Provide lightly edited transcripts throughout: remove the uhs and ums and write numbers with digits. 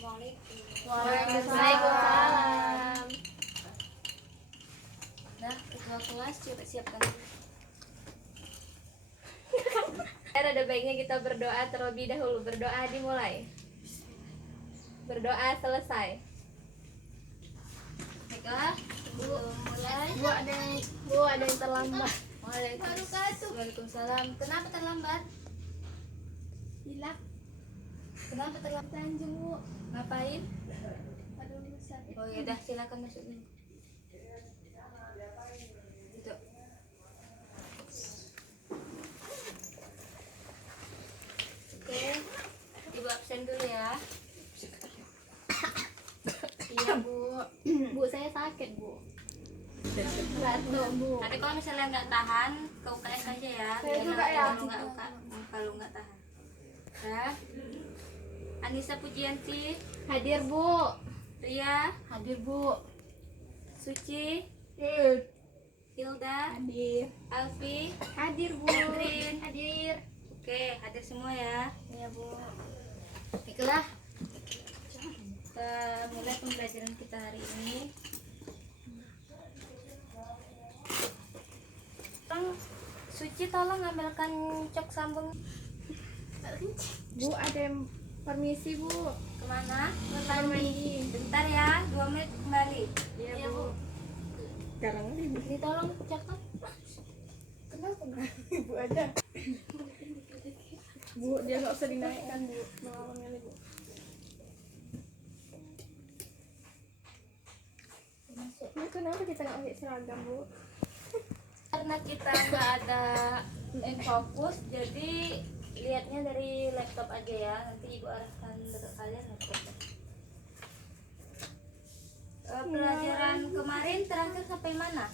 Waalaikumsalam. Nah, ketua kelas siapkan. Ada baiknya kita berdoa terlebih dahulu. Berdoa dimulai. Berdoa selesai. Baiklah, mulai. Bu ada yang terlambat. Waalaikumsalam. Kenapa terlambat? Hilang. Kenapa terlambat? Tanjung, Bu. Ngapain? Aduh, sakit. Oh ya, dah silakan masuk dulu. Gitu. Oke, Ibu absen dulu ya. Iya Bu. Bu, saya sakit, Bu. Batuk, Bu. Nanti kalau misalnya nggak tahan ke UKS aja ya. Saya Biar juga nanti ya. kalau nggak tahan. Nah, Anissa Pujianti, Hadir, Bu. Ria, Hadir, Bu. Suci, Hilda, Hadir. Alfi, Hadir, Bu. Catherine, hadir. Oke, hadir semua ya. Iya, Bu. Baiklah, kita mulai pembelajaran kita hari ini. Suci, tolong ambilkan cok sambung. Bu, ada yang permisi, Bu. Kemana? Kamar mandi. Bentar ya, 2 menit kembali. Iya, Bu. Sekarang Ini tolong catat. kenapa nggak Ibu aja? Bu, dia nggak usah dinaikkan, Bu. Mengawalnya, Bu. Ini kenapa kita nggak pakai seragam, Bu? Karena kita nggak ada fokus, jadi lihatnya dari laptop aja ya. Nanti Ibu arahkan ke kalian laptop. Pelajaran kemarin terakhir sampai mana?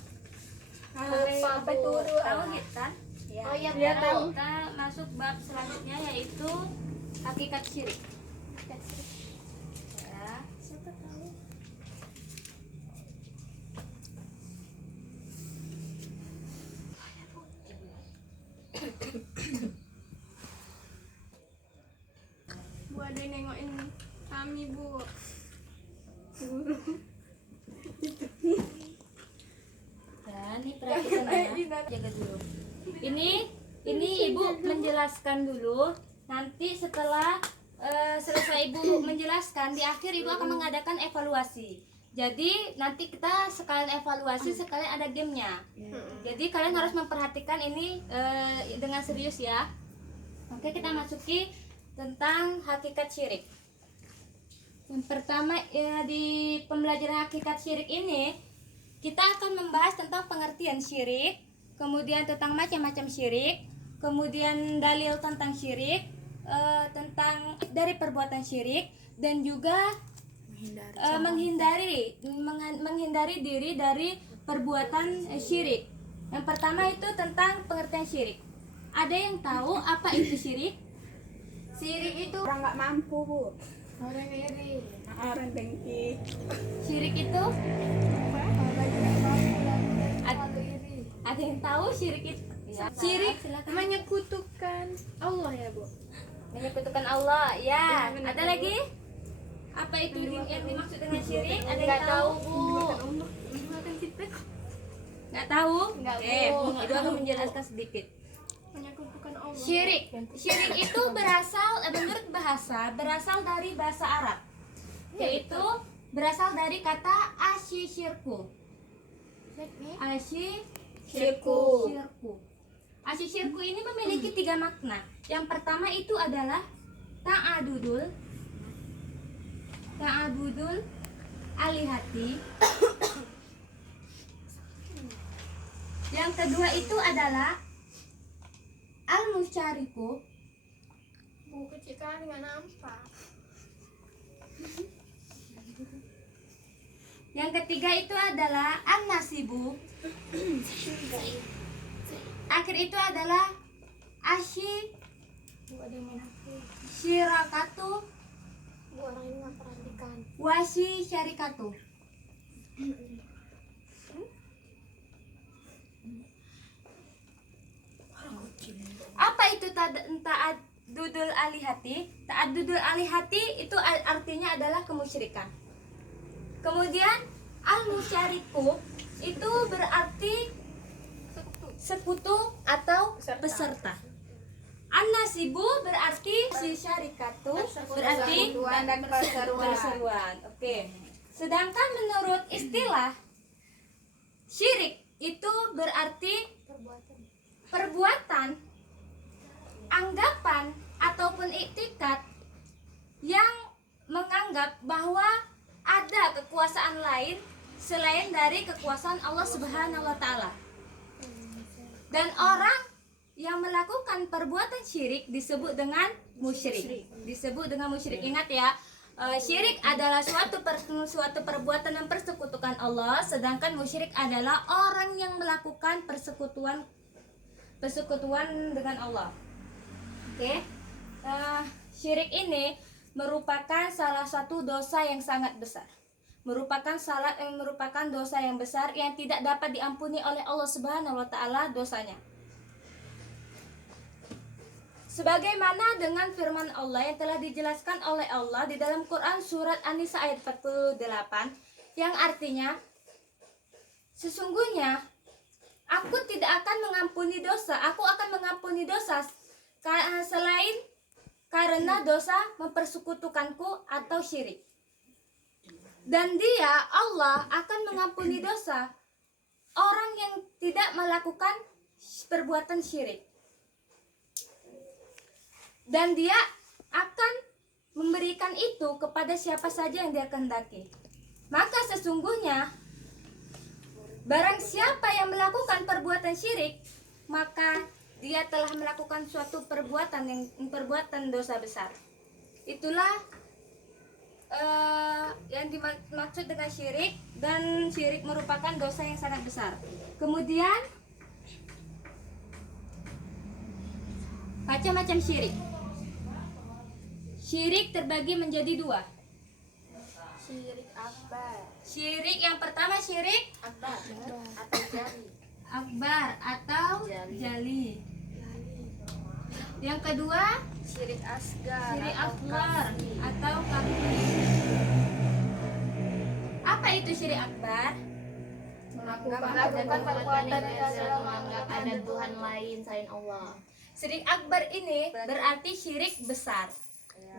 Sampai turun. Tahu gitu kan? Ya. Oh iya, Sekarang tahu. kita masuk bab selanjutnya yaitu hakikat syirik. Ya. Siapa tahu? Bu, ada yang nengokin kami, Bu. Dan ini perhatikan ya. Jaga dulu. Ini Ibu menjelaskan dulu. Nanti setelah selesai Ibu menjelaskan, di akhir Ibu akan mengadakan evaluasi. Jadi nanti kita sekalian evaluasi, sekalian ada gamenya. Jadi kalian harus memperhatikan ini dengan serius ya. Oke, kita masuki tentang hakikat syirik. Yang pertama di pembelajaran hakikat syirik ini kita akan membahas tentang pengertian syirik, kemudian tentang macam-macam syirik, kemudian dalil tentang syirik, tentang dari perbuatan syirik, dan juga menghindari diri dari perbuatan syirik. Yang pertama itu tentang pengertian syirik. Ada yang tahu apa itu syirik? Sirik itu orang nggak mampu, Bu. Orang iri. Orang dengki. Syirik itu ada yang tahu syirik itu? Ya, syirik Menyekutukan Allah ya, Bu. menyekutukan Allah. Ya, ada lagi? Apa itu yang dimaksud dengan syirik? Ada yang tahu, Bu? Nggak tahu? Nggak, Oke, Bu. Ibu akan menjelaskan sedikit. Menyekutukan Allah. Syirik itu menurut bahasa berasal dari bahasa Arab, yaitu berasal dari kata asyirku. Asyirku ini memiliki 3 makna. Yang pertama itu adalah ta'adudul alihati. Yang kedua itu adalah al-musyariku. Bu, kecil kali nggak nampak. Yang ketiga itu adalah an-nasibu. Akhir itu adalah Bu, ada yang main HP. syirakatu Bu, orang ini nggak perhatikan. wasi syarikatu. Apa itu ta'addudul alihati. Ta'addudul alihati itu artinya adalah kemusyrikan. Kemudian al-musyariku itu berarti sekutu atau peserta. An-nasibu berarti si syarikatu berarti dan perseruan. Oke. Sedangkan menurut istilah syirik itu berarti perbuatan, anggapan ataupun iktikad yang menganggap bahwa ada kekuasaan lain selain dari kekuasaan Allah Subhanahu wa taala. Dan orang yang melakukan perbuatan syirik disebut dengan musyrik. Disebut dengan musyrik. Ingat ya, syirik adalah suatu perbuatan yang persekutukan Allah, sedangkan musyrik adalah orang yang melakukan persekutuan dengan Allah. Oke. Syirik ini merupakan salah satu dosa yang sangat besar. Merupakan dosa yang besar yang tidak dapat diampuni oleh Allah Subhanahu wa taala dosanya. Sebagaimana dengan firman Allah yang telah dijelaskan oleh Allah di dalam Quran surat An-Nisa ayat 48 yang artinya, sesungguhnya aku tidak akan mengampuni dosa, aku akan mengampuni dosa selain karena dosa mempersekutukanku atau syirik. Dan dia, Allah, akan mengampuni dosa orang yang tidak melakukan perbuatan syirik. Dan dia akan memberikan itu kepada siapa saja yang dia kehendaki. Maka sesungguhnya barang siapa yang melakukan perbuatan syirik, maka dia telah melakukan suatu perbuatan dosa besar. Itulah yang dimaksud dengan syirik, dan syirik merupakan dosa yang sangat besar. Kemudian macam-macam syirik. Syirik terbagi menjadi dua. Syirik akbar. Syirik yang pertama syirik Akbar atau jari. akbar atau jali. Yang kedua Syirik asgar. syirik atau akbar kafir. atau kafir. Apa itu syirik akbar? Melakukan perbuatan yang menganggap ada Tuhan lain selain Allah. Syirik akbar ini berarti syirik besar.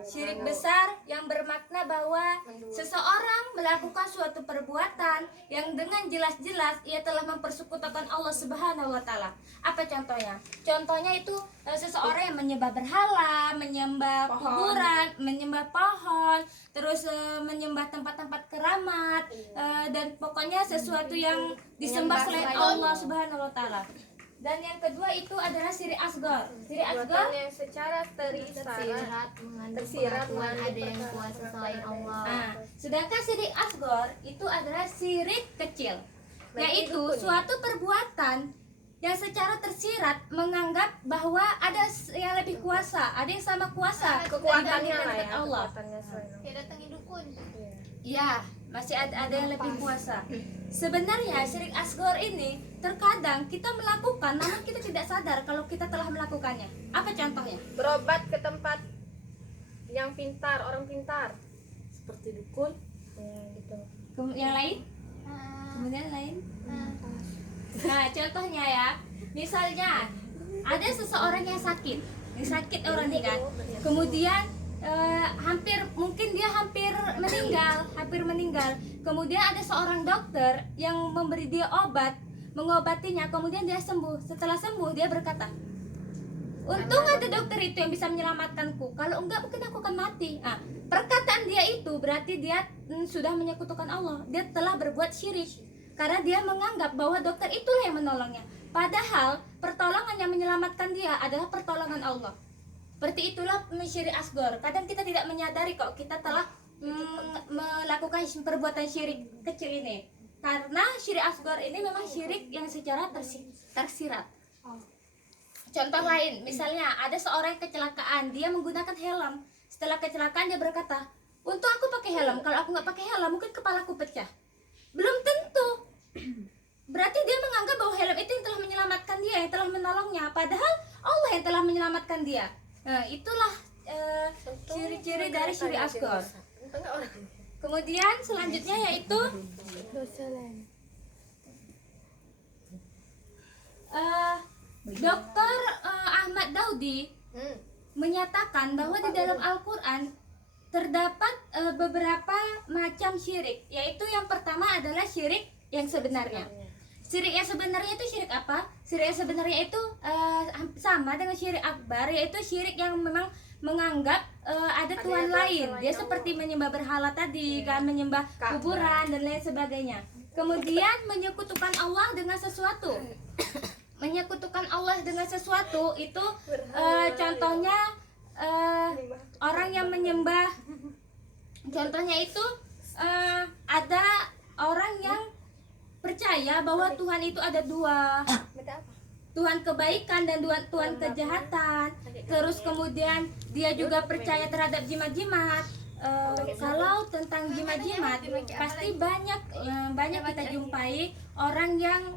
Syirik besar yang bermakna bahwa seseorang melakukan suatu perbuatan yang dengan jelas-jelas ia telah mempersekutukan Allah Subhanahu wa taala. Apa contohnya? Contohnya itu seseorang yang menyembah berhala, menyembah kuburan, menyembah pohon, terus menyembah tempat-tempat keramat, dan pokoknya sesuatu yang disembah selain Allah Subhanahu wa taala. Dan yang kedua itu adalah syirik asghar. Syirik asghar yang secara tersirat Tersirat mengandung ada yang kuasa selain Allah. Nah, sedangkan syirik asghar itu adalah syirik kecil, yaitu suatu perbuatan yang secara tersirat menganggap bahwa ada yang lebih kuasa, ada yang sama kuasa kekuatannya lah dibandingkan ya. Allah. Kayak datangin dukun. Ya, masih ada yang lebih kuasa. Sebenarnya syirik asghar ini terkadang kita melakukan namun kita tidak sadar kalau kita telah melakukannya. Apa contohnya? Berobat ke tempat yang pintar, orang pintar. Seperti dukun. Gitu. Yang lain? Kemudian lain? Nah, contohnya ya, misalnya ada seseorang yang sakit orang nih kan, kemudian mungkin dia hampir meninggal. Kemudian ada seorang dokter yang memberi dia obat, mengobatinya, kemudian dia sembuh. Setelah sembuh dia berkata, untung ada dokter itu yang bisa menyelamatkanku, kalau enggak mungkin aku akan mati. Nah, perkataan dia itu berarti dia sudah menyekutukan Allah. Dia telah berbuat syirik karena dia menganggap bahwa dokter itulah yang menolongnya, padahal pertolongan yang menyelamatkan dia adalah pertolongan Allah. Seperti itulah syirik asghar. Kadang kita tidak menyadari kok kita telah melakukan perbuatan syirik kecil ini, karena syirik asghar ini memang syirik yang secara tersirat. Contoh lain, misalnya ada seorang yang kecelakaan, dia menggunakan helm. Setelah kecelakaan dia berkata, untung aku pakai helm, kalau aku nggak pakai helm mungkin kepalaku pecah. Belum tentu. Berarti dia menganggap bahwa helm itu yang telah menyelamatkan dia, yang telah menolongnya, padahal Allah yang telah menyelamatkan dia. Nah, itulah ciri-ciri dari syirik asghar. Kemudian selanjutnya yaitu Dr. Ahmad Daudi menyatakan bahwa di dalam Al-Quran terdapat beberapa macam syirik, yaitu yang pertama adalah syirik yang sebenarnya. Syirik yang sebenarnya itu syirik apa? Syirik yang sebenarnya itu sama dengan syirik akbar, yaitu syirik yang memang menganggap ada Tuhan lain. Dia seperti menyembah berhala tadi, kan, menyembah kuburan dan lain sebagainya. Kemudian menyekutukan Allah dengan sesuatu. Menyekutukan Allah dengan sesuatu itu contohnya orang yang menyembah, contohnya itu ada orang yang percaya bahwa Tuhan itu ada dua, Tuhan kebaikan dan Tuhan kejahatan. Terus kemudian dia juga percaya terhadap jimat-jimat. Kalau tentang jimat-jimat pasti banyak kita jumpai orang yang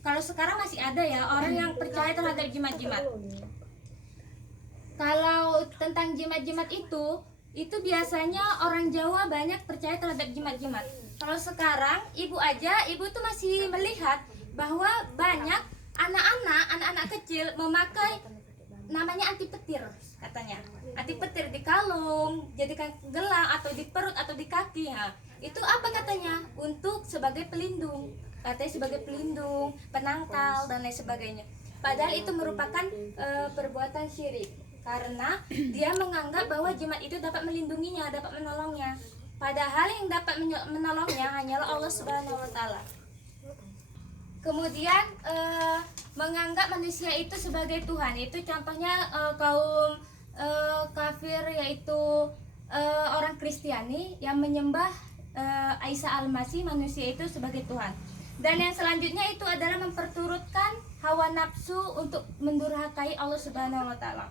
kalau sekarang masih ada ya orang yang percaya terhadap jimat-jimat. Kalau tentang jimat-jimat itu biasanya orang Jawa banyak percaya terhadap jimat-jimat. Kalau sekarang ibu tuh masih melihat bahwa banyak anak-anak kecil memakai namanya anti petir, katanya anti petir di kalung, jadikan gelang atau di perut atau di kaki. Ya, itu apa katanya? Untuk sebagai pelindung, katanya sebagai pelindung, penangkal dan lain sebagainya. Padahal itu merupakan perbuatan syirik, karena dia menganggap bahwa jimat itu dapat melindunginya, dapat menolongnya. Padahal yang dapat menolongnya hanyalah Allah Subhanahu wa taala. Kemudian menganggap manusia itu sebagai Tuhan, itu contohnya kaum kafir, yaitu orang Kristiani yang menyembah Isa Al-Masih, manusia itu sebagai Tuhan. Dan yang selanjutnya itu adalah memperturutkan hawa nafsu untuk mendurhakai Allah Subhanahu wa taala.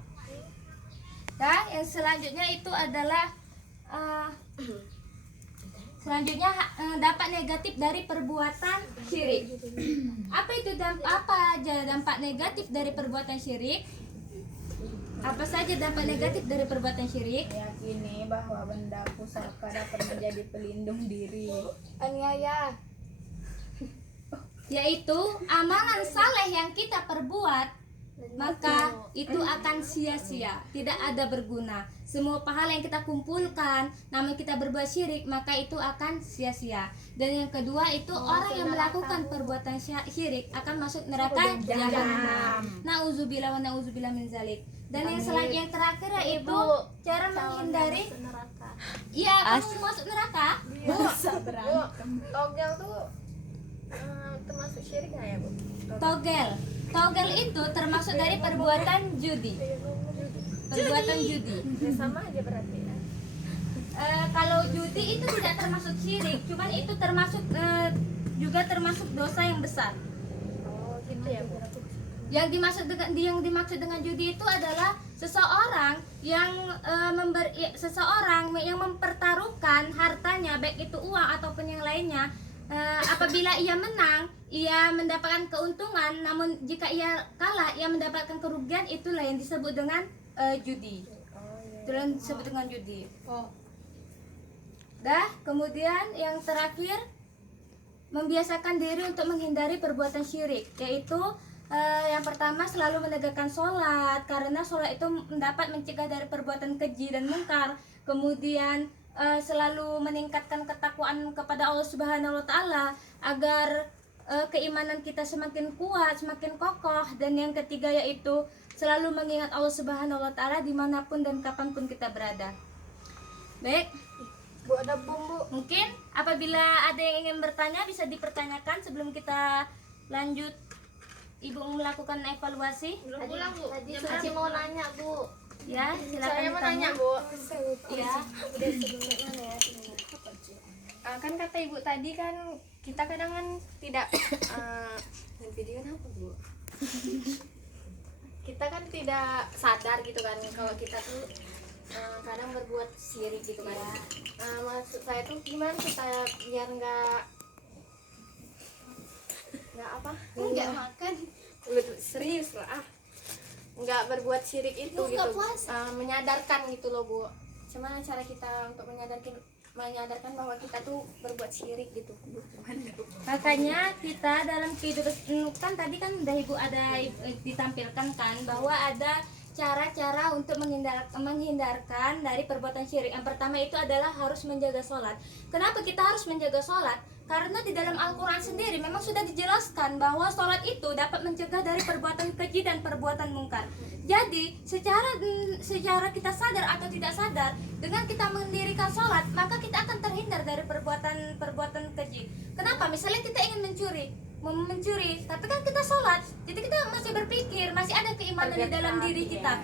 Nah, yang selanjutnya itu adalah dampak negatif dari perbuatan syirik. Apa aja dampak negatif dari perbuatan syirik? Apa saja dampak negatif dari perbuatan syirik? Meyakini bahwa benda pusaka dapat menjadi pelindung diri. Aniaya. Yaitu amalan saleh yang kita perbuat, maka itu akan sia-sia, tidak ada berguna. Semua pahala yang kita kumpulkan, namun kita berbuat syirik, maka itu akan sia-sia. Dan yang kedua itu orang yang melakukan perbuatan syirik akan masuk neraka jahanam. Nauzubillah wa nauzubillah min zalik. Dan yang selanjutnya yang terakhir yaitu cara menghindari. Iya, kamu masuk neraka? Togel tuh termasuk syirik nggak ya, Bu? Togel itu termasuk dari perbuatan judi. Perbuatan judi. Sama aja berarti ya. Kalau judi itu tidak termasuk syirik, cuman itu termasuk juga termasuk dosa yang besar. Oh, gitu ya, Bu. Yang dimaksud dengan judi itu adalah seseorang yang mempertaruhkan hartanya, baik itu uang ataupun yang lainnya. Apabila ia menang, ia mendapatkan keuntungan, namun jika ia kalah, ia mendapatkan kerugian. Itulah yang disebut dengan judi. Itulah yang disebut dengan judi. Kemudian yang terakhir, membiasakan diri untuk menghindari perbuatan syirik, yaitu yang pertama selalu menegakkan sholat, karena sholat itu dapat mencegah dari perbuatan keji dan mungkar. Kemudian selalu meningkatkan ketakwaan kepada Allah Subhanahu wa taala agar keimanan kita semakin kuat, semakin kokoh. Dan yang ketiga yaitu selalu mengingat Allah Subhanahu wa taala dimanapun dan kapanpun kita berada. Baik, Bu, ada bom, Bu. mungkin apabila ada yang ingin bertanya bisa dipertanyakan sebelum kita lanjut. Ibu melakukan evaluasi. Belum pulang, Bu. Tadi mau nanya, Bu. Ya, silakan. Saya mau ditanya. nanya, Bu. Ya. Kan kata ibu tadi kan kita kadang kan tidak video apa, Bu? Kita kan tidak sadar gitu kan kalau kita tuh kadang berbuat syirik gitu kan. Maksud saya tuh gimana kita biar nggak apa? Nggak makan. Serius lah. nggak berbuat syirik itu Ibu nggak gitu. puasa. Menyadarkan gitu loh Bu. Gimana cara kita untuk menyadarkan bahwa kita tuh berbuat syirik gitu. Makanya kita dalam kehidupan kan tadi kan udah Ibu ada ditampilkan kan bahwa ada cara-cara untuk menghindarkan dari perbuatan syirik. Yang pertama itu adalah harus menjaga sholat. Kenapa kita harus menjaga sholat? Karena di dalam Al-Quran sendiri memang sudah dijelaskan bahwa sholat itu dapat mencegah dari perbuatan keji dan perbuatan mungkar. Jadi secara kita sadar atau tidak sadar, dengan kita mendirikan sholat, maka kita akan terhindar dari perbuatan keji. Kenapa? Misalnya kita ingin mencuri, tapi kan kita sholat, jadi kita masih berpikir, masih ada keimanan di dalam diri kita.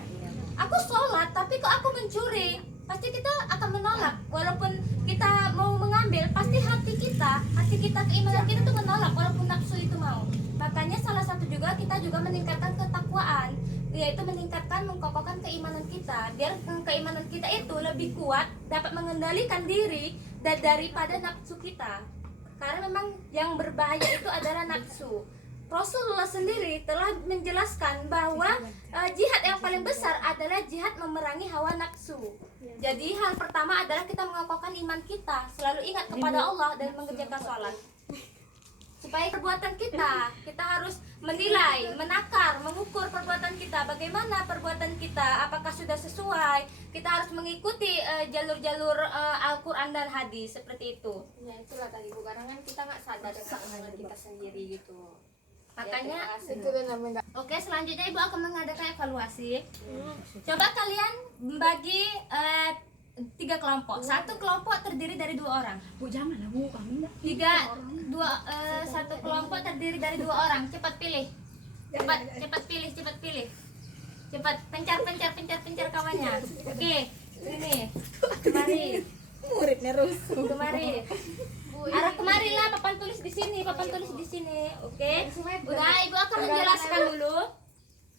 Aku sholat, tapi kok aku mencuri? Pasti kita akan menolak. Walaupun kita mau mengambil, pasti hati kita, keimanan kita tuh menolak, walaupun nafsu itu mau. Makanya salah satu juga kita juga meningkatkan ketakwaan, yaitu mengkokohkan keimanan kita, biar keimanan kita itu lebih kuat, dapat mengendalikan diri daripada nafsu kita. Karena memang yang berbahaya itu adalah nafsu. Rasulullah sendiri telah menjelaskan bahwa jihad yang paling besar adalah jihad memerangi hawa nafsu. Jadi hal pertama adalah kita mengokohkan iman kita, selalu ingat kepada Allah dan mengerjakan sholat. Supaya perbuatan kita harus menilai, menakar, mengukur perbuatan kita. Bagaimana perbuatan kita, apakah sudah sesuai. Kita harus mengikuti jalur-jalur Al-Quran dan hadis, seperti itu. Ya itulah tadi Bu, karena kan kita nggak sadar dengan kita sendiri gitu. Makanya Itu namanya. oke, selanjutnya Ibu akan mengadakan evaluasi. Coba kalian bagi 3 kelompok. Satu kelompok terdiri dari 2 orang. Bu jangan lah Bu, kami enggak. Satu kelompok terdiri dari 2 orang. Cepat pilih. Cepat pilih. Cepat pencar kawannya. Oke, sini. Kemari. Muridnya rusuh. Kemari. Arah kemari lah, papan tulis di sini. Oke. Udah, Ibu akan menjelaskan dulu.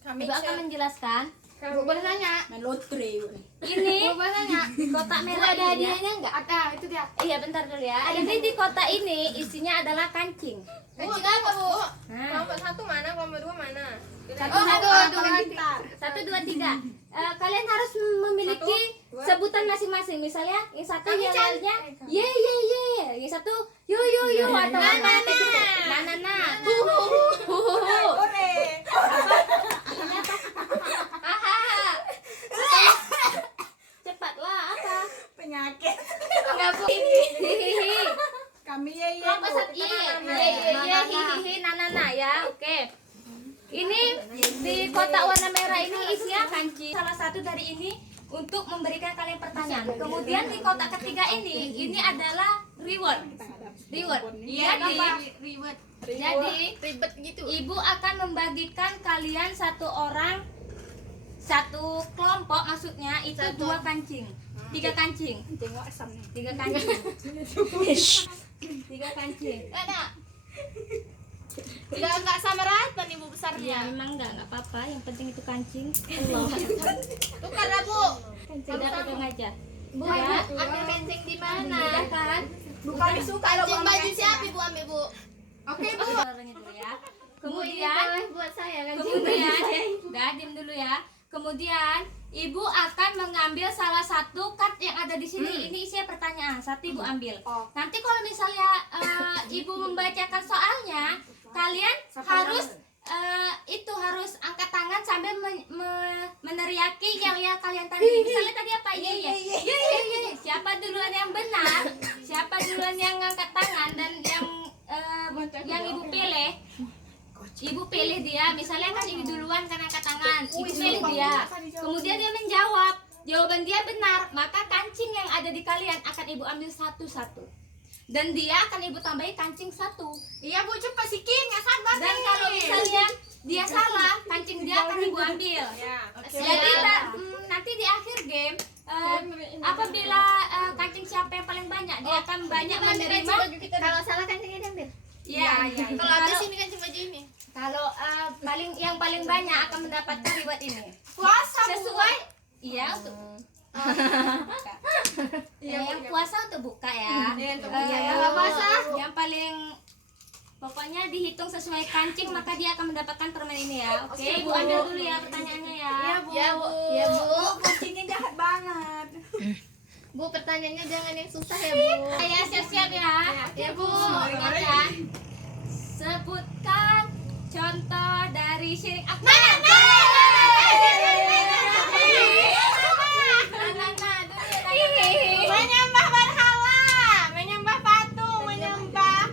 Ibu akan menjelaskan. Bu boleh nanya? Main lotre. Ini Boleh nanya? di kotak merah Ada ini ya. hadiahnya nggak? Ada, itu dia. Iya, bentar dulu ya. Ini di kotak ini isinya adalah kancing. Kancing apa Bu? Nah, Kelompok 1 mana? Kelompok 2 mana? Satu, dua, tiga. Kalian harus memiliki sebutan masing-masing. Misalnya, yang satu yelnya ye. Yang satu yo atau na. Cepatlah, apa? Penyakit. Enggak Bu. Hihihi. Kami ya Kelompok satu hihihi na ya. Oke. Ini di kotak warna merah ini isinya kancing. Salah satu dari ini untuk memberikan kalian pertanyaan. Kemudian di kotak ketiga ini adalah reward. Jadi Ribet gitu. Ibu akan membagikan kalian satu kelompok, maksudnya itu 2 kancing. 3 kancing. tengok asam nih. 3 kancing. 3 kancing. Enggak sama rata nih Bu Ya besarnya. memang enggak apa-apa, yang penting itu kancing. Allah. Tukar lah Bu. Tidak pegang aja. Bu, Ya. ambil kancing di mana? Udah kan? Bukan suka lo Kancing baju siapa Bu ambil Bu? Oke, Bu. Orangnya dulu ya. Kemudian buat saya kan. udah diam dulu ya. Kemudian Ibu akan mengambil salah satu card yang ada di sini. Ini isinya pertanyaan. Satu Ibu ambil. Nanti kalau misalnya Ibu membacakan soalnya, kalian harus harus angkat tangan sambil meneriaki yang kalian tadi. Misalnya tadi apa? Iya. Siapa duluan yang benar? Siapa duluan yang angkat tangan dan yang Ibu pilih? Ibu pilih dia, misalnya kan Ibu duluan kan angkat tangan, Ibu pilih dia. Kemudian dia menjawab, jawaban dia benar, maka kancing yang ada di kalian akan Ibu ambil satu-satu. Dan dia akan Ibu tambahi kancing 1. Iya Bu, cepat sikit, nggak sabar. Dan kalau misalnya dia salah, kancing dia akan Ibu ambil. Ya, Jadi nanti di akhir game, apabila kancing siapa yang paling banyak, dia akan banyak menerima. Kalau salah kancingnya diambil. Ya, Kalau habis ini kancing baju ini. Kalau yang paling banyak akan mendapatkan reward ini. Puasa Sesuai untuk yang puasa untuk buka ya. Untuk Yang buka. Kalau puasa? yang paling Pokoknya dihitung sesuai kancing maka dia akan mendapatkan permen ini ya. Oke, Ibu ambil dulu ya pertanyaannya ya. Ya bu. Kucingnya jahat banget. Bu, pertanyaannya jangan yang susah ya bu. Saya siap-siap ya. Ya bu. Ingat ya. Sebutkan contoh dari syirik akbar. Menyembah berhala, menyembah patung, menyembah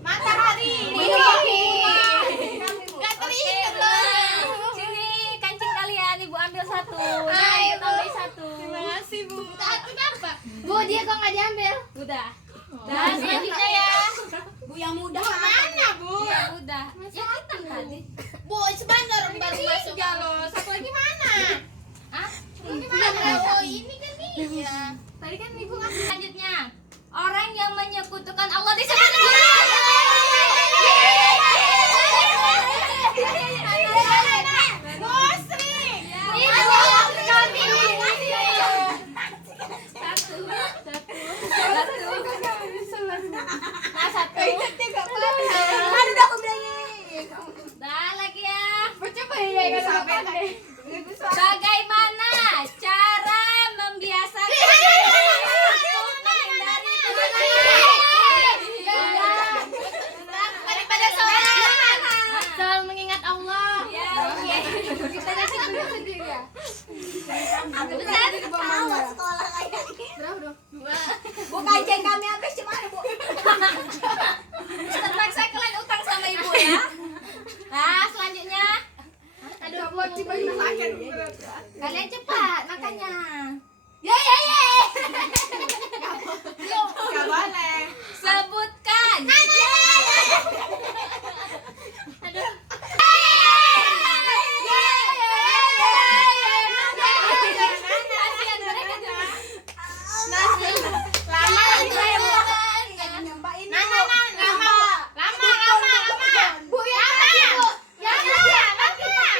matahari. Sini kancing kalian, Ibu ambil satu. Nah, Ibu tambah satu. Terima kasih Bu. Kenapa? Bu, dia kok nggak diambil? Udah. Dan selanjutnya ya. Bu yang mudah mana Bu? Ya udah. Ya kita tadi. Bu, sebentar baru masuk. Loh, satu lagi mana? Ah, Oh, ini kan dia. tadi kan Ibu ngasih. Selanjutnya, orang yang menyekutukan Allah disebut bagaimana cara membiasakan untuk menghindari Daripada sholat, selalu mengingat Allah. Ya, oke. Kita kasih dulu sendiri ya. Berapa dong? Bu kancing kami habis cuma Bu. Terpaksa kalian utang sama Ibu ya. Nah, selanjutnya Aduh, buat di baju Sakit. kalian cepat makanya. Enggak boleh. Sebutkan. Kasihan mereka juga. Lama lagi saya Bu. Nyembah ini. Lama. Bu, ya Bu. Ya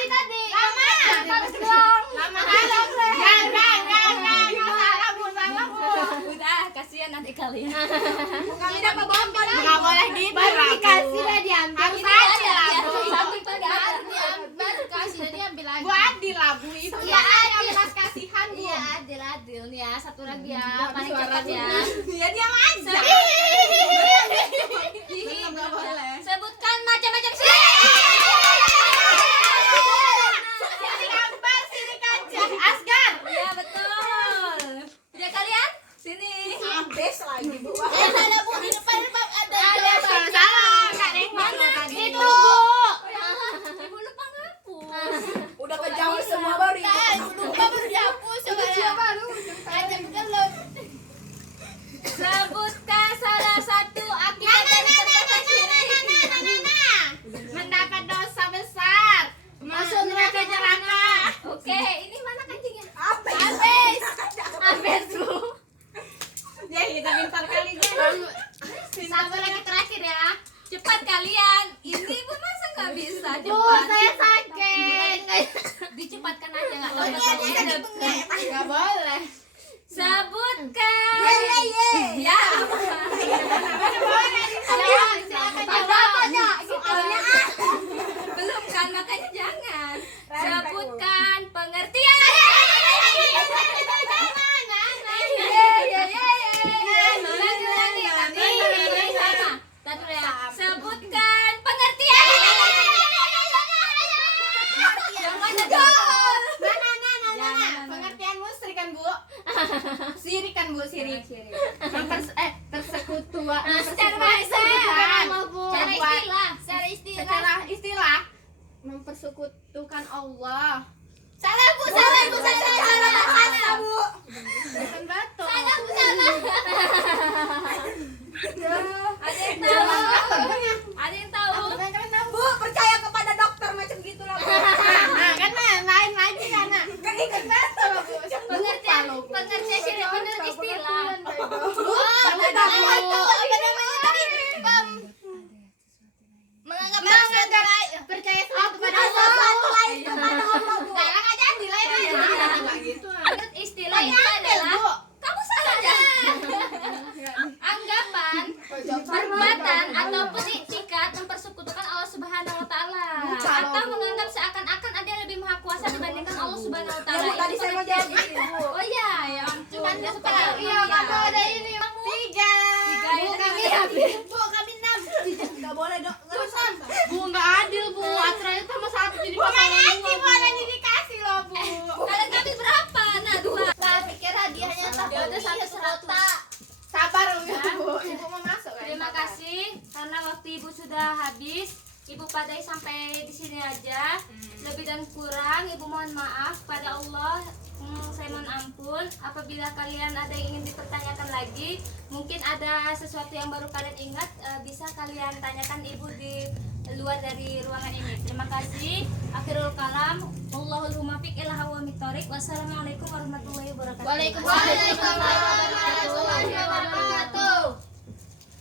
tadi. Udah, kasihan nanti kalian. Kami dapat bomba. Enggak boleh gitu. Baru dikasih lah diambil. Harus ada satu pada Baru kasih lah diambil lagi. Bu adil lah Bu itu. Iya, adil. Belas kasihan Bu. Iya, adil nih ya. Satu lagi ya, paling cepat ya. Ya diam aja. Enggak boleh. Sebutkan macam-macam syirik. Asgar. Iya, betul. Udah kalian? Sini. Habis lagi Bu. Ada Bu di depan ada. Salah. Kak Neng mana tadi? Itu. Ibu lupa ngapus. Udah kejauh semua baru itu. Lupa baru dihapus coba. Ada belum. Sebutkan salah satu akibat dari perbuatan syirik. Mendapat dosa besar. Masuk neraka neraka. Oke, ini mana kancingnya? Habis. Habis, Bu. Ya kita pintar kali guys. Satu lagi terakhir ya. Cepat kalian. Ini Ibu masa nggak bisa Bu, cepat? saya sakit. Dicepatkan aja nggak tahu Iya, bapaknya. Enggak boleh. Sebutkan. Ya. Soalnya Belum kan, makanya jangan. Sebutkan pengertian. Lagi, sama. Satu ya. Sebutkan pengertian. Yang mana dong? Pengertianmu sirik kan Bu? Sirik kan Bu, sirik. Persekutuan. Secara bahasa. Secara istilah. Secara istilah mempersekutukan Allah. salah Bu, salah bahasa Bu. Bukan batu. Salah Bu, salah. Ada yang tahu? Ada yang tahu? Bu, percaya kepada dokter macam gitulah Bu. Nah, kan lain lagi kan. Kan ikut batu Bu. Pengertian syirik menurut istilah. Menganggap percaya sesuatu pada Allah. Enggak jadi lain aja. Menurut istilah itu adalah kamu salah ya. Oh iya, ya ampun. Cuman Ya, lupa. seperti Iya, itu, kamu ya. ada ini. 3. Bu, kami habis. Bu, kami 6. Enggak boleh, Dok. Bu nggak adil Bu, aturannya sama satu jadi Bukan aja, Bu, ada dikasih loh, Bu. Kalian kami berapa? Nah, 2. Lah, pikir hadiahnya tak Ya udah, satu kotak. Sabar, Bu. Ibu mau masuk kan? Terima kasih karena waktu Ibu sudah habis. Ibu padai sampai di sini aja. Lebih dan kurang Ibu mohon maaf pada Allah. Saya mohon ampun apabila kalian ada yang ingin dipertanyakan lagi, mungkin ada sesuatu yang baru kalian ingat, bisa kalian tanyakan Ibu di luar dari ruangan ini. Terima kasih. Akhirul kalam. Wallahul muwaffiq ila aqwamit thoriq. Wassalamualaikum warahmatullahi wabarakatuh. Waalaikumsalam warahmatullahi wabarakatuh.